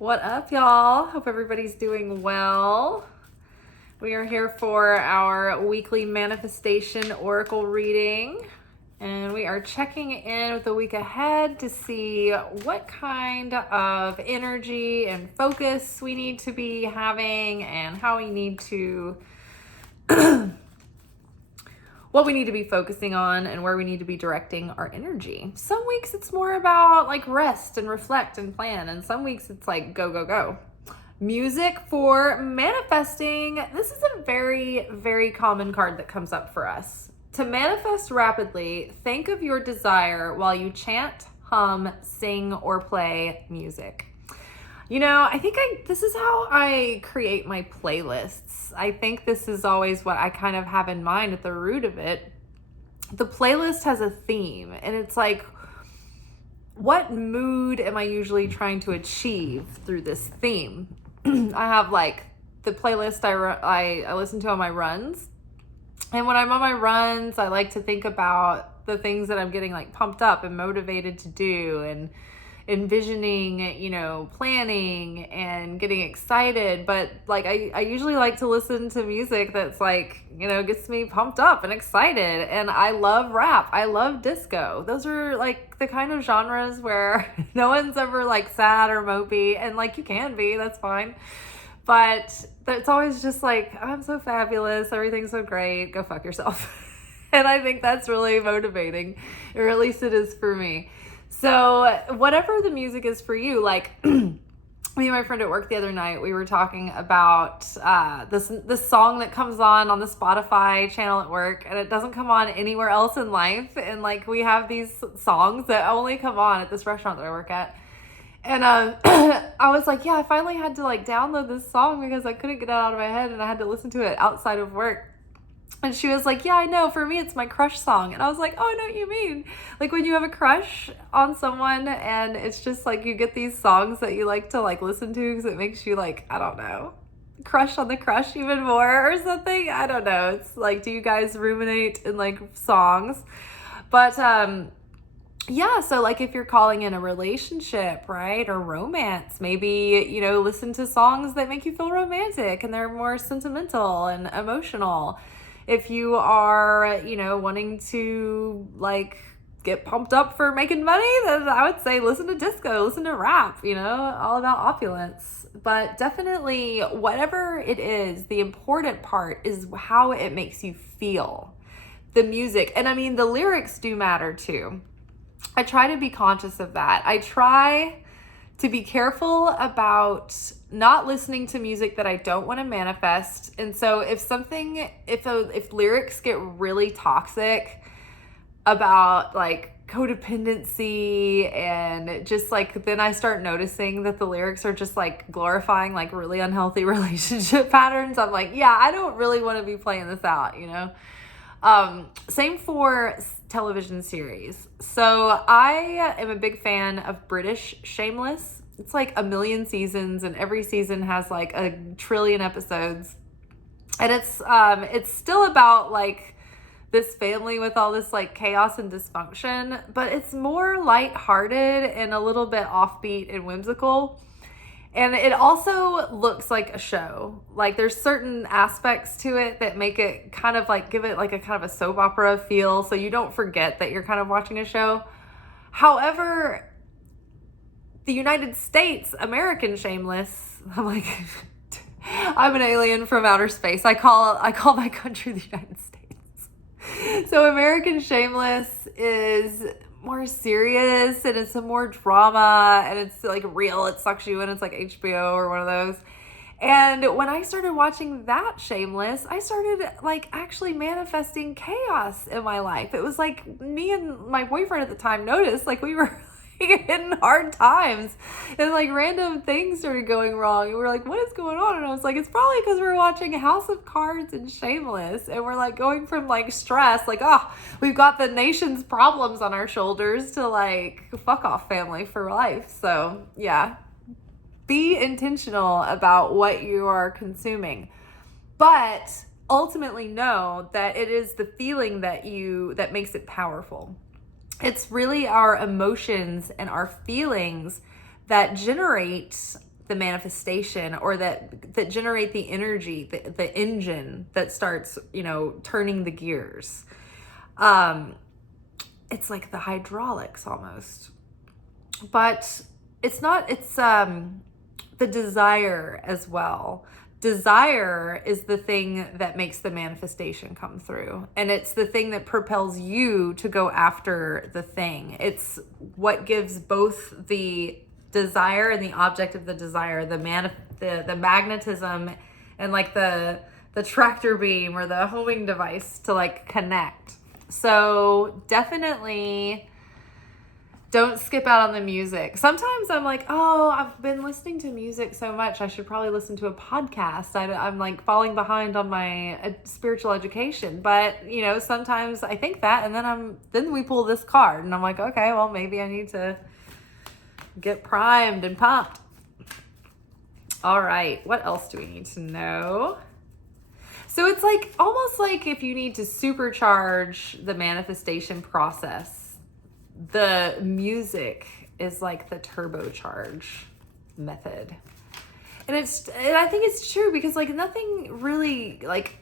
What up, y'all? Hope everybody's doing well. We are here for our weekly manifestation oracle reading, and we are checking in with the week ahead to see what kind of energy and focus we need to be having and how we need to what we need to be focusing on and where we need to be directing our energy. Some weeks it's more about like rest and reflect and plan, and some weeks it's like go, go, go. Music for manifesting. This is a very, very common card that comes up for us. To manifest rapidly, think of your desire while you chant, hum, sing, or play music. You know, I think this is how I create my playlists. I think this is always what I kind of have in mind at the root of it. The playlist has a theme, and it's like, what mood am I usually trying to achieve through this theme? I have like the playlist I listen to on my runs. And when I'm on my runs, I like to think about the things that I'm getting like pumped up and motivated to do, and envisioning, you know, planning and getting excited. But like I usually like to listen to music that's like, you know, gets me pumped up and excited. And I love rap. I love disco. Those are like the kind of genres where no one's ever like sad or mopey, and like you can be, that's fine. But it's always just like, I'm so fabulous, everything's so great, go fuck yourself. And I think that's really motivating, or at least it is for me. So whatever the music is for you, like me and my friend at work the other night, we were talking about this song that comes on the Spotify channel at work, and it doesn't come on anywhere else in life. And like we have these songs that only come on at this restaurant that I work at. And I was like, yeah, I finally had to like download this song because I couldn't get it out of my head, and I had to listen to it outside of work. And she was like, yeah, I know, for me it's my crush song. And I was like, oh, I know what you mean. Like when you have a crush on someone, and it's just like you get these songs that you like to like listen to because it makes you like, I don't know, crush on the crush even more or something. I don't know. It's like, do you guys ruminate in like songs? But yeah, so like if you're calling in a relationship, right, or romance, maybe, you know, listen to songs that make you feel romantic and they're more sentimental and emotional. If you are, you know, wanting to like get pumped up for making money, then I would say listen to disco, listen to rap, you know, all about opulence. But definitely whatever it is, the important part is how it makes you feel. The music, and I mean the lyrics do matter too. I try to be conscious of that. I try to be careful about not listening to music that I don't want to manifest. And so if lyrics get really toxic about like codependency and just like, then I start noticing that the lyrics are just like glorifying like really unhealthy relationship patterns. I'm like, yeah, I don't really want to be playing this out, you know? Same for television series. So I am a big fan of British Shameless. It's like 1 million seasons, and every season has like 1 trillion episodes. And it's still about like this family with all this like chaos and dysfunction, but it's more lighthearted and a little bit offbeat and whimsical. And it also looks like a show. Like there's certain aspects to it that make it kind of like, give it like a kind of a soap opera feel, so you don't forget that you're kind of watching a show. However, the United States, American Shameless, I'm like, I'm an alien from outer space. I call my country the United States. So American Shameless is more serious, and it's some more drama, and it's like real, it sucks you in, it's like HBO or one of those. And when I started watching that Shameless, I started like actually manifesting chaos in my life. It was like me and my boyfriend at the time noticed like we were in hard times, and like random things started going wrong, and we were like, what is going on? And I was like, it's probably because we're watching House of Cards and Shameless, and we're like going from like stress, like, oh, we've got the nation's problems on our shoulders, to like fuck off family for life. So yeah, be intentional about what you are consuming, but ultimately know that it is the feeling that makes it powerful. It's really our emotions and our feelings that generate the manifestation, or that generate the energy, the engine that starts, turning the gears. It's like the hydraulics almost. But it's not, it's the desire as well. Desire is the thing that makes the manifestation come through. And it's the thing that propels you to go after the thing. It's what gives both the desire and the object of the desire, the magnetism and like the tractor beam or the homing device to like connect. So definitely don't skip out on the music. Sometimes I'm like, oh, I've been listening to music so much, I should probably listen to a podcast. I'm like falling behind on my spiritual education. But, sometimes I think that, and then we pull this card and I'm like, okay, well, maybe I need to get primed and pumped. All right, what else do we need to know? So it's like almost like if you need to supercharge the manifestation process, the music is like the turbocharge method. And I think it's true because like nothing really like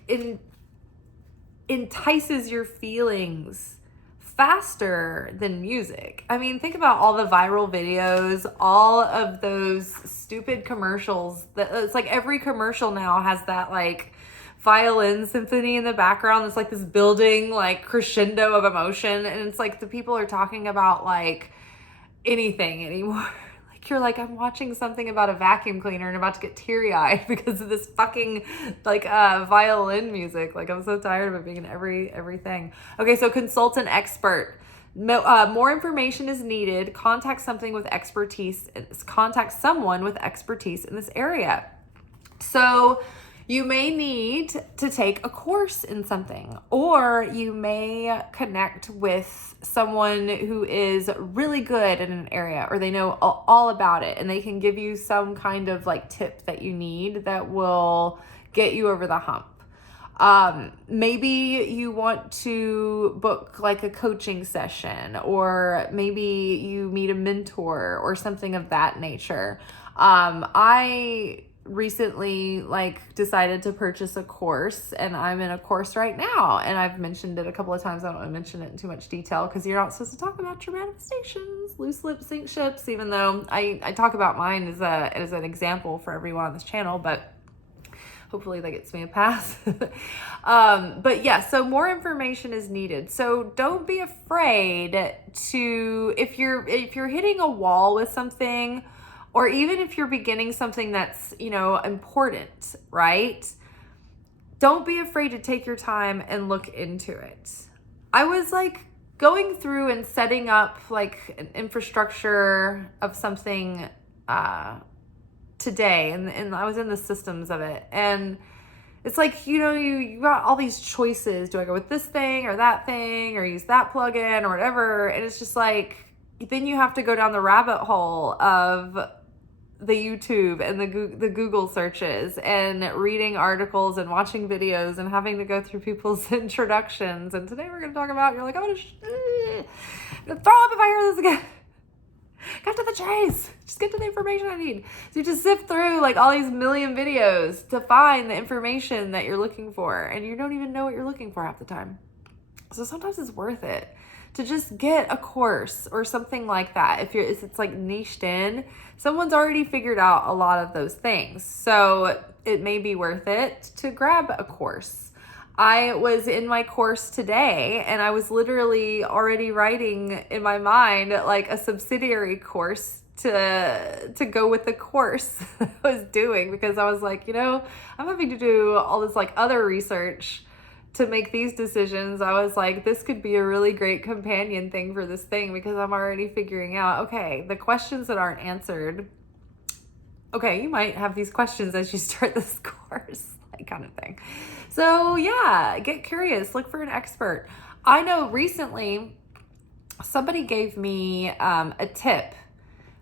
entices your feelings faster than music. I mean, think about all the viral videos, all of those stupid commercials that it's like every commercial now has that like violin symphony in the background. It's like this building like crescendo of emotion, and it's like the people are talking about like anything anymore. Like you're like, I'm watching something about a vacuum cleaner and about to get teary-eyed because of this fucking like violin music. Like I'm so tired of it being in everything. Okay, so consult an expert. More information is needed. Contact someone with expertise in this area. So you may need to take a course in something, or you may connect with someone who is really good in an area, or they know all about it, and they can give you some kind of like tip that you need that will get you over the hump. Maybe you want to book like a coaching session, or maybe you meet a mentor or something of that nature. I recently like decided to purchase a course, and I'm in a course right now, and I've mentioned it a couple of times. I don't want to mention it in too much detail because you're not supposed to talk about your manifestations, loose lip sync ships, even though I talk about mine as an example for everyone on this channel, but hopefully that gets me a pass. But yeah, so more information is needed. So don't be afraid to, if you're hitting a wall with something, or even if you're beginning something that's, important, right? Don't be afraid to take your time and look into it. I was like going through and setting up like an infrastructure of something today, and I was in the systems of it. And it's like, you got all these choices. Do I go with this thing or that thing, or use that plugin or whatever? And it's just like, then you have to go down the rabbit hole of the YouTube and the Google searches and reading articles and watching videos and having to go through people's introductions. And today we're going to talk about, you're like, I'm going to throw up if I hear this again. Got to the chase. Just get to the information I need. So you just sift through like all these million videos to find the information that you're looking for, and you don't even know what you're looking for half the time. So sometimes it's worth it to just get a course or something like that. If it's like niched in, someone's already figured out a lot of those things. So it may be worth it to grab a course. I was in my course today, and I was literally already writing in my mind like a subsidiary course to go with the course I was doing, because I was like, I'm having to do all this like other research to make these decisions. I was like, this could be a really great companion thing for this thing, because I'm already figuring out, okay, the questions that aren't answered, okay, you might have these questions as you start this course, like kind of thing. So yeah, get curious, look for an expert. I know recently somebody gave me a tip,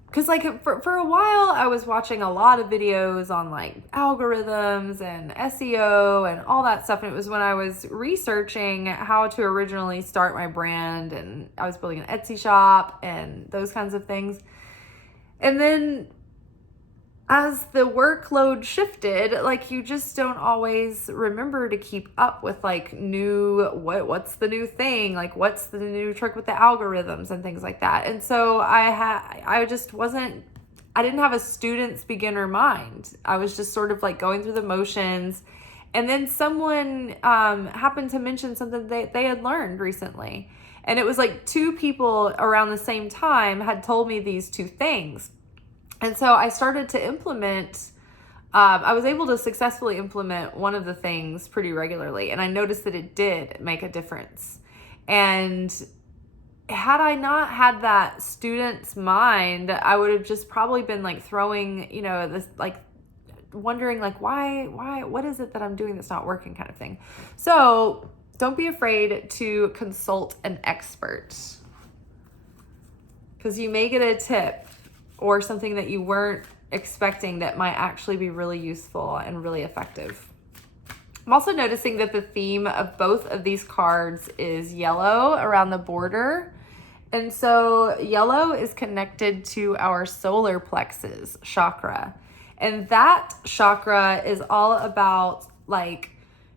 because like for a while I was watching a lot of videos on like algorithms and SEO and all that stuff. And it was when I was researching how to originally start my brand, and I was building an Etsy shop and those kinds of things. And then as the workload shifted, like you just don't always remember to keep up with like what's the new thing, like what's the new trick with the algorithms and things like that. And so I didn't have a student's beginner mind. I was just sort of like going through the motions. And then someone happened to mention something they had learned recently. And it was like two people around the same time had told me these two things. And so I started to implement, I was able to successfully implement one of the things pretty regularly. And I noticed that it did make a difference. And had I not had that student's mind, I would have just probably been like throwing, this like wondering like, why, what is it that I'm doing that's not working kind of thing. So don't be afraid to consult an expert, because you may get a tip or something that you weren't expecting that might actually be really useful and really effective. I'm also noticing that the theme of both of these cards is yellow around the border. And so yellow is connected to our solar plexus chakra. And that chakra is all about like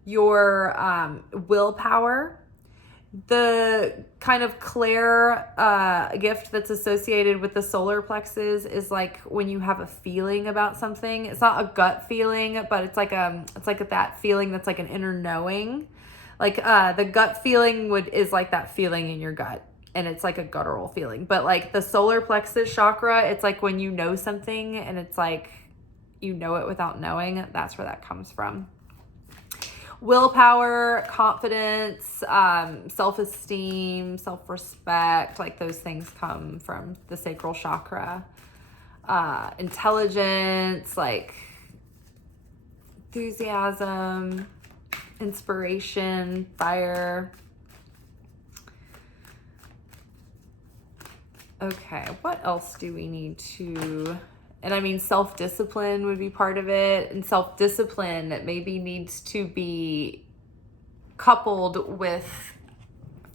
your willpower. The kind of Claire gift that's associated with the solar plexus is like when you have a feeling about something. It's not a gut feeling, but it's like that feeling that's like an inner knowing. Like the gut feeling is like that feeling in your gut, and it's like a guttural feeling. But like the solar plexus chakra, it's like when you know something and it's like you know it without knowing. That's where that comes from. Willpower, confidence, self-esteem, self-respect, like those things come from the sacral chakra. Intelligence, like enthusiasm, inspiration, fire. Okay, what else do we need to... And I mean, self-discipline would be part of it. And self-discipline maybe needs to be coupled with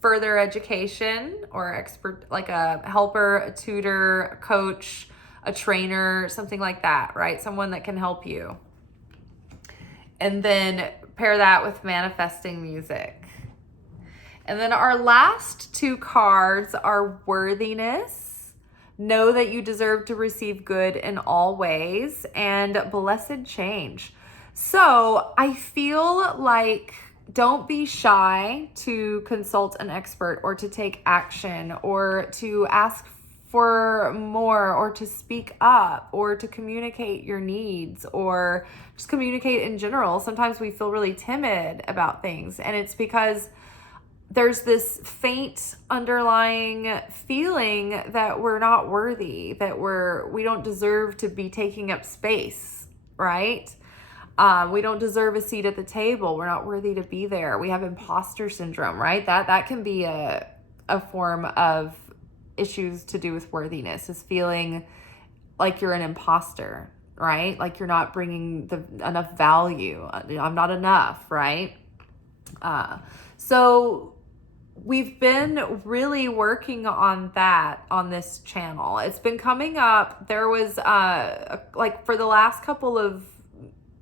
further education or expert, like a helper, a tutor, a coach, a trainer, something like that, right? Someone that can help you. And then pair that with manifesting music. And then our last two cards are worthiness. Know that you deserve to receive good in all ways, and blessed change. So I feel like don't be shy to consult an expert or to take action or to ask for more or to speak up or to communicate your needs or just communicate in general. Sometimes we feel really timid about things, and it's because there's this faint underlying feeling that we're not worthy, that we don't deserve to be taking up space, right? We don't deserve a seat at the table. We're not worthy to be there. We have imposter syndrome, right? That can be a form of issues to do with worthiness, is feeling like you're an imposter, right? Like you're not bringing enough value. I'm not enough, right? So we've been really working on that on this channel. It's been coming up. There was like for the last couple of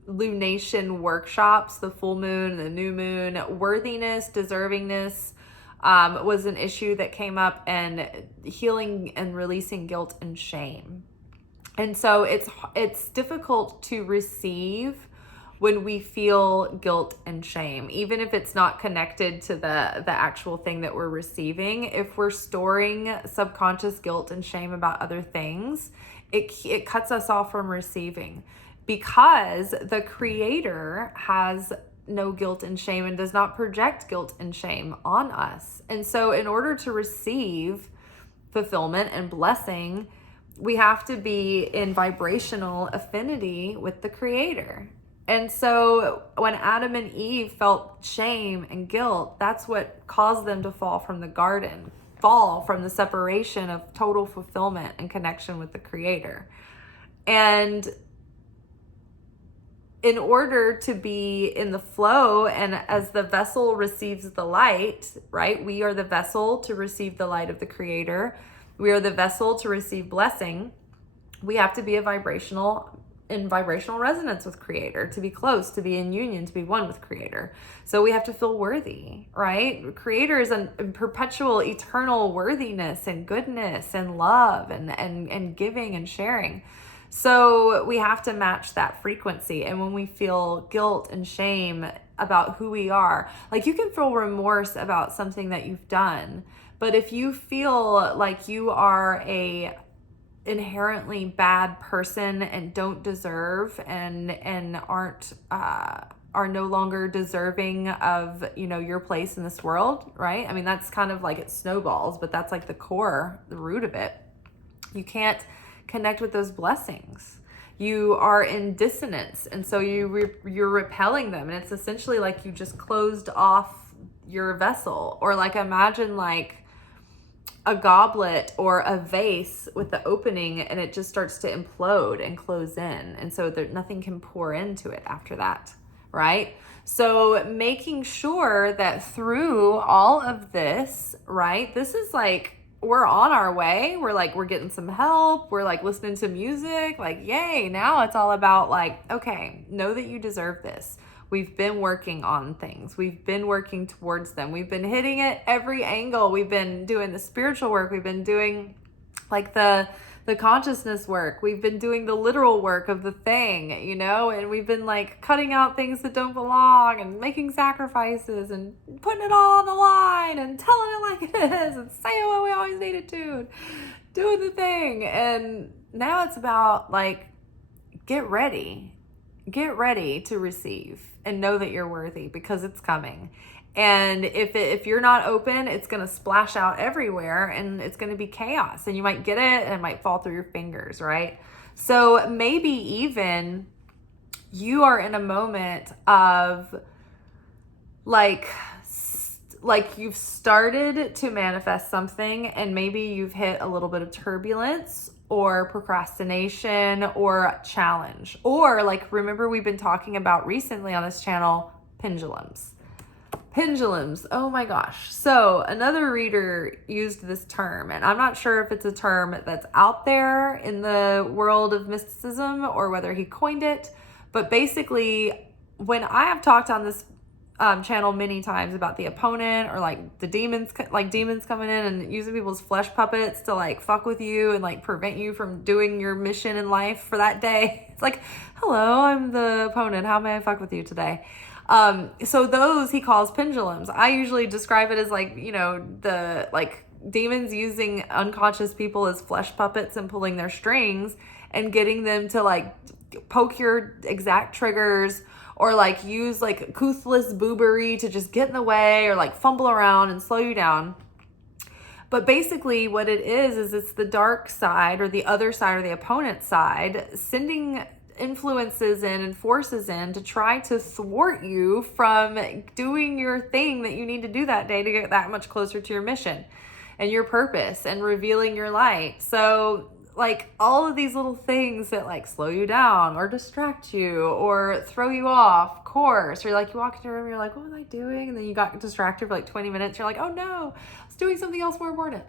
lunation workshops, the full moon, the new moon, worthiness, deservingness was an issue that came up, and healing and releasing guilt and shame. And so it's difficult to receive when we feel guilt and shame, even if it's not connected to the actual thing that we're receiving. If we're storing subconscious guilt and shame about other things, it cuts us off from receiving, because the creator has no guilt and shame and does not project guilt and shame on us. And so in order to receive fulfillment and blessing, we have to be in vibrational affinity with the creator. And so when Adam and Eve felt shame and guilt, that's what caused them to fall from the garden, fall from the separation of total fulfillment and connection with the creator. And in order to be in the flow, and as the vessel receives the light, right? We are the vessel to receive the light of the creator. We are the vessel to receive blessing. We have to be a vibrational in vibrational resonance with Creator, to be close, to be in union, to be one with Creator. So we have to feel worthy, right? Creator is a perpetual, eternal worthiness and goodness and love and giving and sharing. So we have to match that frequency. And when we feel guilt and shame about who we are, like you can feel remorse about something that you've done, but if you feel like you are a inherently bad person and don't deserve and aren't are no longer deserving of, you know, your place in this world, right? I mean, that's kind of like it snowballs, but that's like the core, the root of it. You can't connect with those blessings. You are in dissonance, and so you're repelling them, and it's essentially like you just closed off your vessel. Or like imagine like a goblet or a vase with the opening, and it just starts to implode and close in, and so nothing can pour into it after that, right? So making sure that through all of this, right, this is like we're on our way, we're getting some help, we're like listening to music, like yay. Now it's all about like, okay, know that you deserve this. We've been working on things. We've been working towards them. We've been hitting it every angle. We've been doing the spiritual work. We've been doing like the consciousness work. We've been doing the literal work of the thing, you know, and we've been like cutting out things that don't belong and making sacrifices and putting it all on the line and telling it like it is and saying what we always needed to, and doing the thing. And now it's about like, get ready to receive and know that you're worthy, because it's coming. And if you're not open, it's going to splash out everywhere and it's going to be chaos, and you might get it and it might fall through your fingers, right? So maybe even you are in a moment of like you've started to manifest something, and maybe you've hit a little bit of turbulence or procrastination or challenge. Or like, remember we've been talking about recently on this channel, pendulums. Oh my gosh. So another reader used this term, and I'm not sure if it's a term that's out there in the world of mysticism or whether he coined it, but basically when I have talked on this channel many times about the opponent, or like the demons coming in and using people's flesh puppets to like fuck with you and like prevent you from doing your mission in life for that day. It's like, hello, I'm the opponent. How may I fuck with you today? So those he calls pendulums. I usually describe it as like, you know, the like demons using unconscious people as flesh puppets and pulling their strings and getting them to like poke your exact triggers, or like use like toothless boobery to just get in the way, or like fumble around and slow you down. But basically what it is it's the dark side, or the other side, or the opponent side, sending influences in and forces in to try to thwart you from doing your thing that you need to do that day to get that much closer to your mission and your purpose and revealing your light. So like all of these little things that like slow you down or distract you or throw you off course, or like you walk into a room, you're like, what was I doing? And then you got distracted for like 20 minutes. You're like, oh no, I was doing something else more important.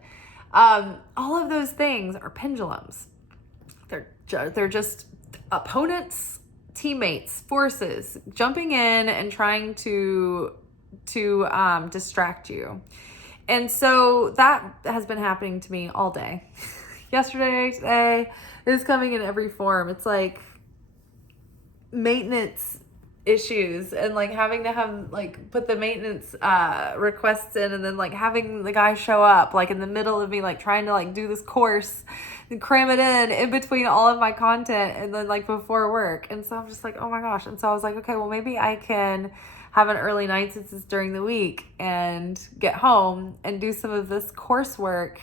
All of those things are pendulums. They're just opponents, teammates, forces jumping in and trying to distract you. And so that has been happening to me all day. Yesterday, today, it's coming in every form. It's like maintenance issues, and like having to have like put the maintenance requests in, and then like having the guy show up like in the middle of me like trying to like do this course and cram it in between all of my content, and then like before work. And so I'm just like, oh my gosh. And so I was like, okay, well maybe I can have an early night since it's during the week and get home and do some of this coursework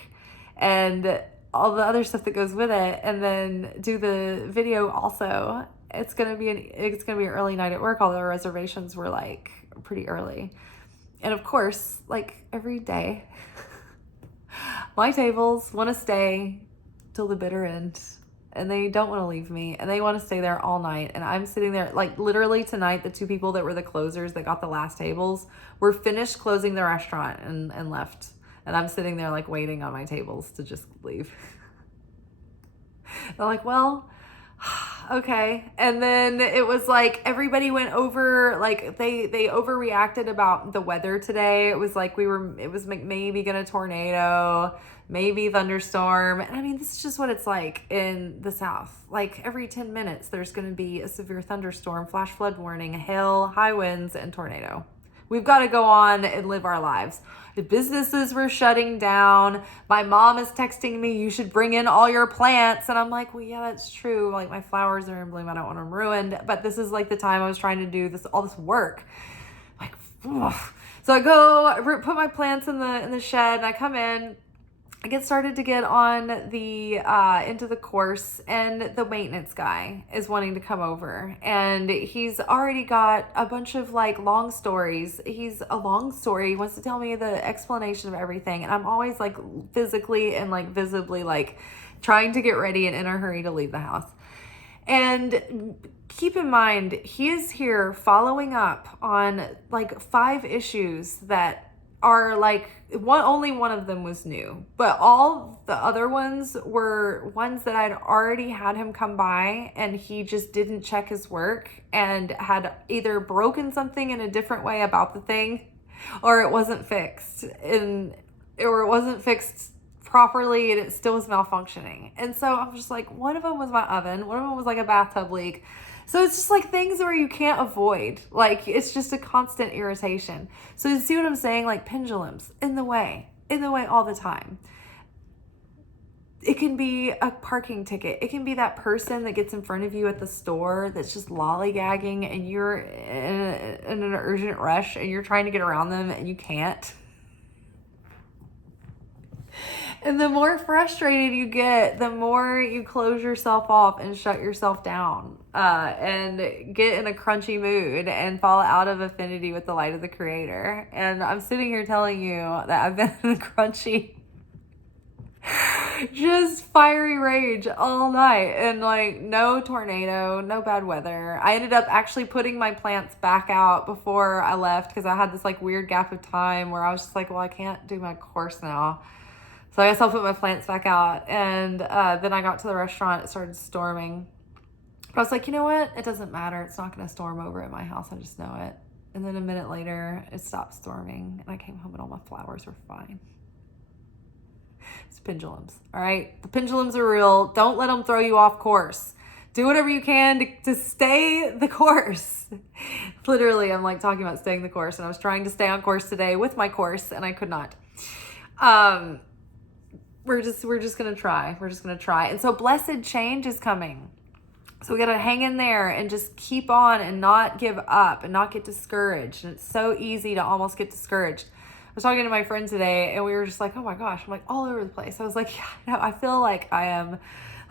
and all the other stuff that goes with it, and then do the video also. It's gonna be an early night at work. All the reservations were like pretty early, and of course, like every day, my tables want to stay till the bitter end, and they don't want to leave me, and they want to stay there all night. And I'm sitting there like literally tonight. The two people that were the closers that got the last tables were finished closing the restaurant and left. And I'm sitting there like waiting on my tables to just leave. They're like, well, okay. And then it was like everybody went over, like they overreacted about the weather today. It was like it was maybe gonna tornado, maybe thunderstorm. And I mean, this is just what it's like in the South. Like every 10 minutes, there's gonna be a severe thunderstorm, flash flood warning, hail, high winds, and tornado. We've got to go on and live our lives. The businesses were shutting down. My mom is texting me, you should bring in all your plants. And I'm like, well, yeah, that's true. Like my flowers are in bloom. I don't want them ruined. But this is like the time I was trying to do all this work. Like, ugh. So I go put my plants in the shed and I come in. I get started to get on the into the course, and the maintenance guy is wanting to come over, and he's already got a bunch of like long stories. He's a long story. He wants to tell me the explanation of everything, and I'm always like physically and like visibly like trying to get ready and in a hurry to leave the house. And keep in mind, he is here following up on like 5 issues that are like only one of them was new, but all the other ones were ones that I'd already had him come by, and he just didn't check his work and had either broken something in a different way about the thing, or it wasn't fixed or it wasn't fixed properly and it still was malfunctioning. And so I'm just like, one of them was my oven, one of them was like a bathtub leak. So it's just like things where you can't avoid. Like it's just a constant irritation. So you see what I'm saying? Like pendulums in the way all the time. It can be a parking ticket. It can be that person that gets in front of you at the store that's just lollygagging, and you're in an urgent rush and you're trying to get around them and you can't. And the more frustrated you get, the more you close yourself off and shut yourself down, and get in a crunchy mood and fall out of affinity with the light of the Creator. And I'm sitting here telling you that I've been in a crunchy, just fiery rage all night, and like no tornado, no bad weather. I ended up actually putting my plants back out before I left because I had this like weird gap of time where I was just like, well, I can't do my course now. So I guess I'll put my plants back out. And then I got to the restaurant. It started storming. But I was like, you know what? It doesn't matter. It's not going to storm over at my house. I just know it. And then a minute later, it stopped storming. And I came home and all my flowers were fine. It's pendulums. All right? The pendulums are real. Don't let them throw you off course. Do whatever you can to stay the course. Literally, I'm like talking about staying the course. And I was trying to stay on course today with my course. And I could not. We're just going to try. We're just going to try. And so blessed change is coming. So we got to hang in there and just keep on and not give up and not get discouraged. And it's so easy to almost get discouraged. I was talking to my friend today and we were just like, oh my gosh, I'm like all over the place. I was like, yeah, I feel like I am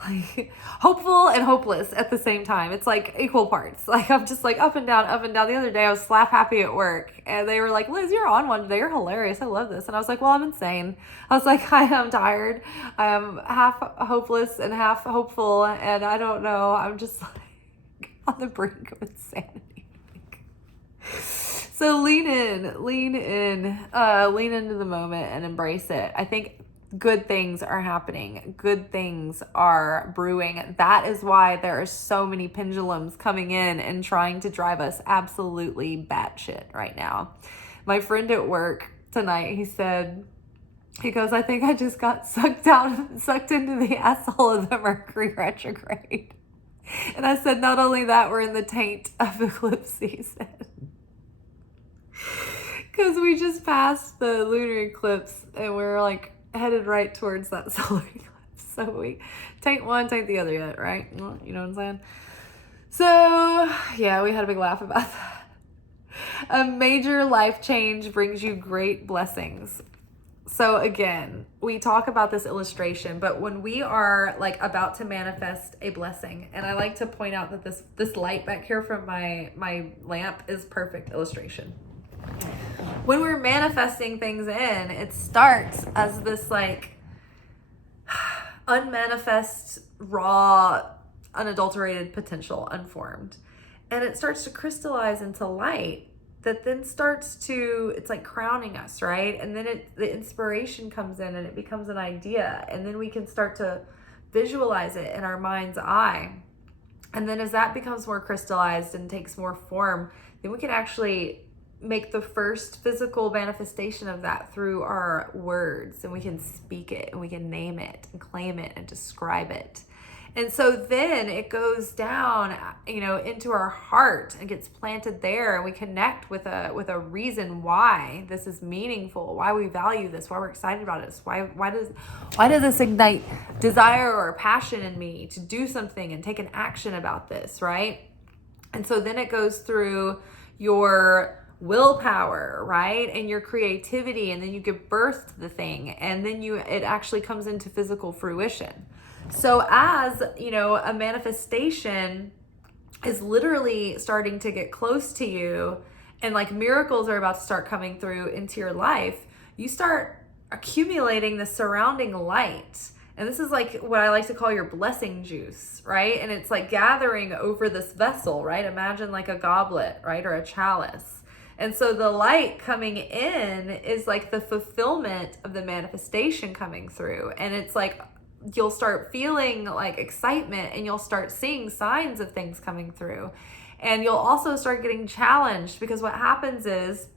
like hopeful and hopeless at the same time. It's like equal parts. Like I'm just like up and down, up and down. The other day I was slap happy at work and they were like, Liz, you're on one today. You're hilarious. I love this. And I was like, well, I'm insane. I was like, I am tired. I am half hopeless and half hopeful. And I don't know. I'm just like on the brink of insanity. So lean into the moment and embrace it. I think good things are happening. Good things are brewing. That is why there are so many pendulums coming in and trying to drive us absolutely batshit right now. My friend at work tonight, he goes, I think I just got sucked into the asshole of the Mercury retrograde. And I said, not only that, we're in the taint of eclipse season. Because we just passed the lunar eclipse and we're like headed right towards that solar eclipse. So we taint one, taint the other yet, right? You know what I'm saying? So yeah, we had a big laugh about that. A major life change brings you great blessings. So again, we talk about this illustration, but when we are like about to manifest a blessing, and I like to point out that this light back here from my lamp is perfect illustration. When we're manifesting things in, it starts as this like unmanifest, raw, unadulterated potential, unformed. And it starts to crystallize into light that then starts to, it's like crowning us, right? And then the inspiration comes in and it becomes an idea. And then we can start to visualize it in our mind's eye. And then as that becomes more crystallized and takes more form, then we can actually make the first physical manifestation of that through our words, and we can speak it and we can name it and claim it and describe it. And so then it goes down, into our heart and gets planted there, and we connect with a reason why this is meaningful, why we value this, why we're excited about it. Why does this ignite desire or passion in me to do something and take an action about this, right? And so then it goes through your willpower, right? And your creativity, and then you give birth to the thing, and then it actually comes into physical fruition. So as, a manifestation is literally starting to get close to you, and like miracles are about to start coming through into your life, you start accumulating the surrounding light. And this is like what I like to call your blessing juice, right? And it's like gathering over this vessel, right? Imagine like a goblet, right? Or a chalice. And so the light coming in is like the fulfillment of the manifestation coming through. And it's like, you'll start feeling like excitement, and you'll start seeing signs of things coming through. And you'll also start getting challenged, because what happens is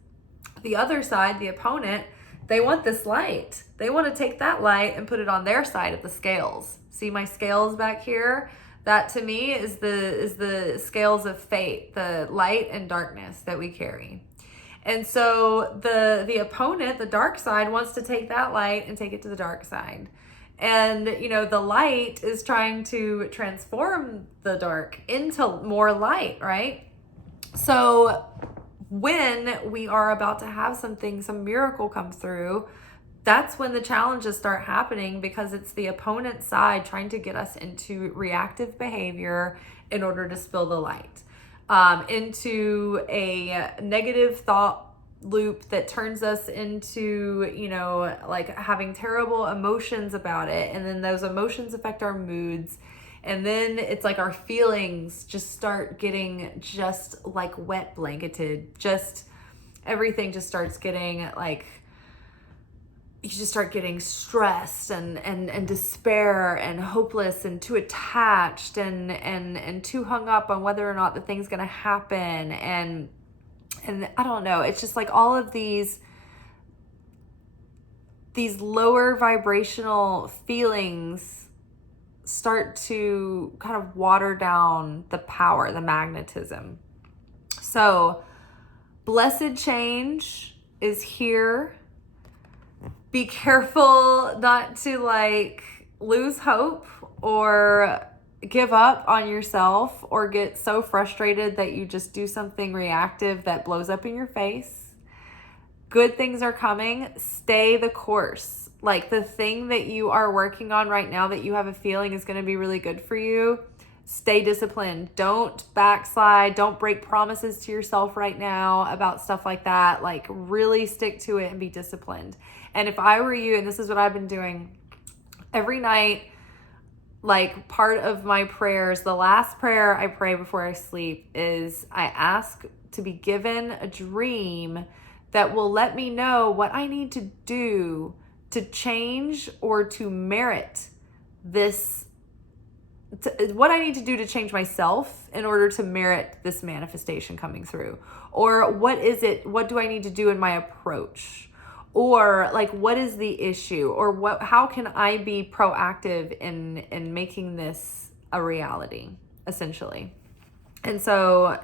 the other side, the opponent, they want this light. They want to take that light and put it on their side of the scales. See my scales back here? That to me is the scales of fate, the light and darkness that we carry. And so the opponent, the dark side, wants to take that light and take it to the dark side. And, the light is trying to transform the dark into more light, right? So when we are about to have some miracle come through, that's when the challenges start happening, because it's the opponent's side trying to get us into reactive behavior in order to spill the light, into a negative thought loop that turns us into, like having terrible emotions about it. And then those emotions affect our moods. And then it's like our feelings just start getting just like wet blanketed. Just everything just starts getting like, you just start getting stressed and despair and hopeless and too attached and too hung up on whether or not the thing's going to happen. And I don't know, it's just like all of these lower vibrational feelings start to kind of water down the power, the magnetism. So blessed change is here. Be careful not to like lose hope or give up on yourself or get so frustrated that you just do something reactive that blows up in your face. Good things are coming. Stay the course. Like the thing that you are working on right now that you have a feeling is going to be really good for you, stay disciplined. Don't backslide. Don't break promises to yourself right now about stuff like that. Like really stick to it and be disciplined. And if I were you, and this is what I've been doing every night, like part of my prayers, the last prayer I pray before I sleep is I ask to be given a dream that will let me know what I need to do to change or to merit this, what I need to do to change myself in order to merit this manifestation coming through. Or what do I need to do in my approach? Or like, what is the issue? Or how can I be proactive in making this a reality, essentially? And so,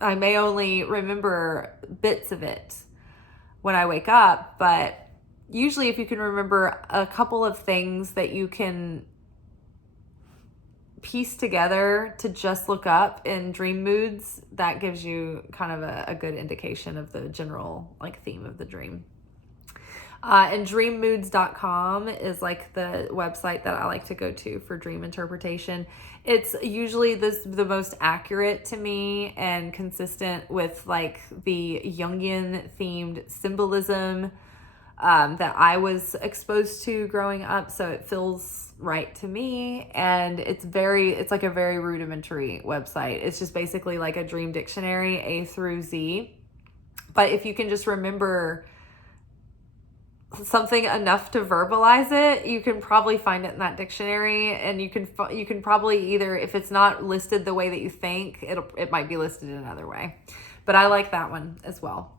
I may only remember bits of it when I wake up, but usually if you can remember a couple of things that you can piece together to just look up in dream moods, that gives you kind of a good indication of the general like theme of the dream. And dreammoods.com is like the website that I like to go to for dream interpretation. It's usually the most accurate to me and consistent with like the Jungian themed symbolism that I was exposed to growing up. So it feels right to me. And it's like a very rudimentary website. It's just basically like a dream dictionary, A through Z. But if you can just remember something enough to verbalize it, you can probably find it in that dictionary, and you can probably either, if it's not listed the way that you think, it might be listed another way. But I like that one as well.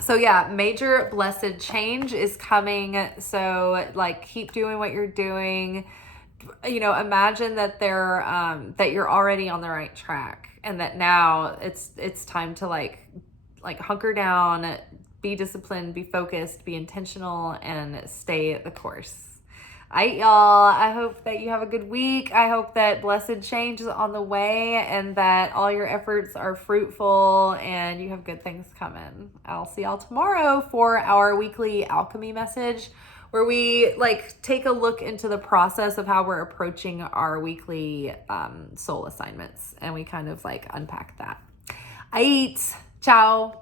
So yeah, major blessed change is coming. So like, keep doing what you're doing. You know, imagine that that you're already on the right track, and that now it's time to like hunker down, be disciplined, be focused, be intentional, and stay the course. All right, y'all. I hope that you have a good week. I hope that blessed change is on the way, and that all your efforts are fruitful and you have good things coming. I'll see y'all tomorrow for our weekly alchemy message, where we like take a look into the process of how we're approaching our weekly soul assignments, and we kind of like unpack that. All right. Ciao.